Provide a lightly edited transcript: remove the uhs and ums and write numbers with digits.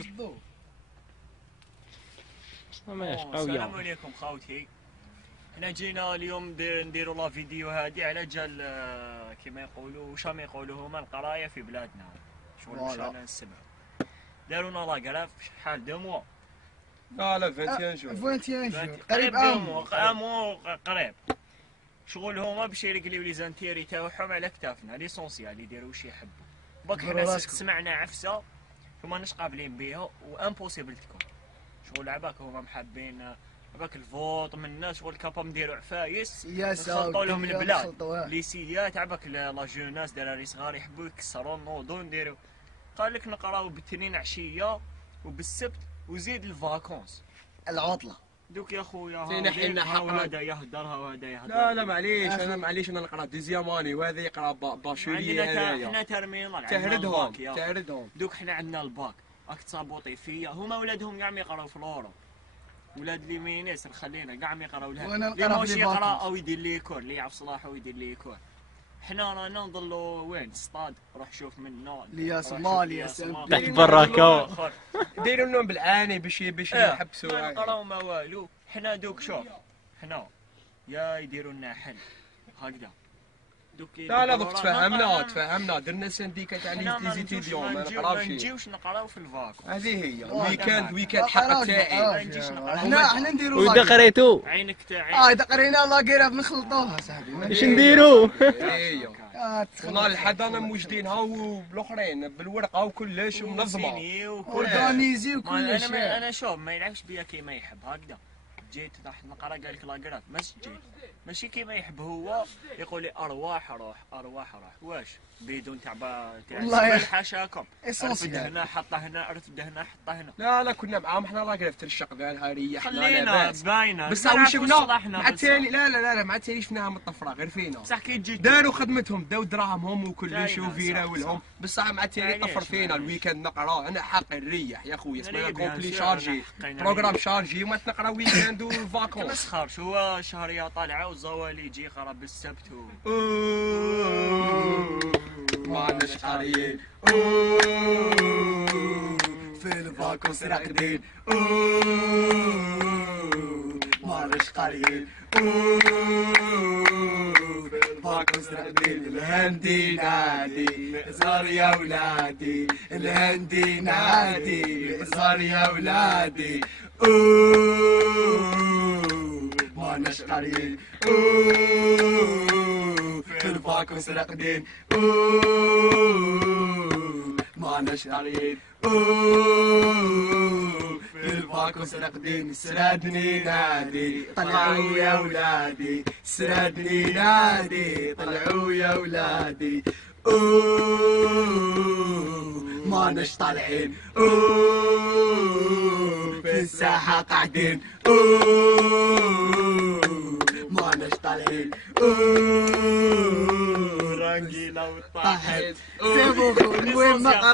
سبورت. السلام عليكم خاوتي. حنا جينا اليوم نديروا لا فيديو هادي على جال كيما يقولوا واش راهم يقولوا هما القرايه في بلادنا، شغل واش رانا نسمعوا. داروا لنا لاكراف شحال 2 موا. لا 21 جور 21 جور قريب 2 موا قريب. شغل هما باش يرقليو لي زانتيري تاعهم على كتافنا ليسونسيال يديروا واش يحبوا. باك حنا سمعنا عفسه وماناش قابلين بها وامبوسيبل تكون. شغل عباك هما محابين عباك الفوط من الناس شغل كابا نديرو عفايس نخلطوا لهم البلاد ليسيات عباك لا جوناس دراري صغار يحبوا يكسروا نوضوا نديرو. قال لك نقراو بالتنين عشيه وبالسبت وزيد الفاكونس العطله. دوك يا خويا هذا يهدر وهذا يهدر. لا معليش انا نقرا ديزياماني وهذا يقرا باشولي. حنا ترمينال تهردهم دوك حنا عندنا الباك راك تصابوطي فيا. هما ولادهم كاع ما يقراو في لورو، ولاد لي مينيس خلينا كاع ما يقراو لها اللي ماشي يقرا او يدير ليكول اللي يعرف صلاحه ويدير ليكول. حنا رانا نضلوا وين ستاد روح شوف منا ليا صوماليا تحت براكو ديروا لهم بالعاني باش يحبسوا. ما نقراو ما والو. حنا دوك شوف حنا يا يديروا لنا حل هكذا دوك. لا دوك تفهمنا درنا سنديكا تاع لي زيتيديون ما نقراوش. ما نجيوش نقراو في الفاكو. هذه هي ويكاند حق تاعي. ما نجيش نقراو. حنا نديروا واذا قريتو عينك تاعي اذا قرينا لاكراف نخلطوها صاحبي. اش نديرو؟ هي والله لحد انا موجدينها وبالاخرين بالورقه وكلش منظمه اورغانيزي وكل شيء. انا شوف ما يلعبش بيا كيما يحب هكذا. جيت راح نقرا قال لك لاكراف جيت ماشي كيما يحب هو يقول لي ارواح روح واش بدون تاع حاشاكم. رفد هنا حطه هنا رفد هنا حطه هنا. لا كنا معاهم حنا لاكراف ترشق ذا ريحنا خلينا باينه بس واش شفنا مع التالي. لا مع التالي شفناها مطفره غير فينا بصح كي تجي داروا خدمتهم داو دراهمهم وكلش وفيراو لهم. بصح مع التالي طفر فينا الويكاند نقرا. انا حق نريح يا خويا اسمها كومبلي شارجي بروغرام شارجي وما تنقرا ويكاند وفاكونس. مسخرش هو شهريه طالعه والزوالي يجي يقرا بالسبت ماناش قاريين في الفاكونس راقدين. ماناش قاريين في الفاكونس راقدين. الهندي نادي زار يا ولادي. الهندي نادي زار يا ولادي. ماناش قاريين في الفاكونس راقدين. ماناش قاريين في الفاكونس راقدين. سرادني نادي طلعوا يا ولادي. سرادني نادي طلعوا يا ولادي. ماناش طالعين في الساحة قاعدين. ماناش طالعين رانجينا وطاحت. سيبوكم المهم ما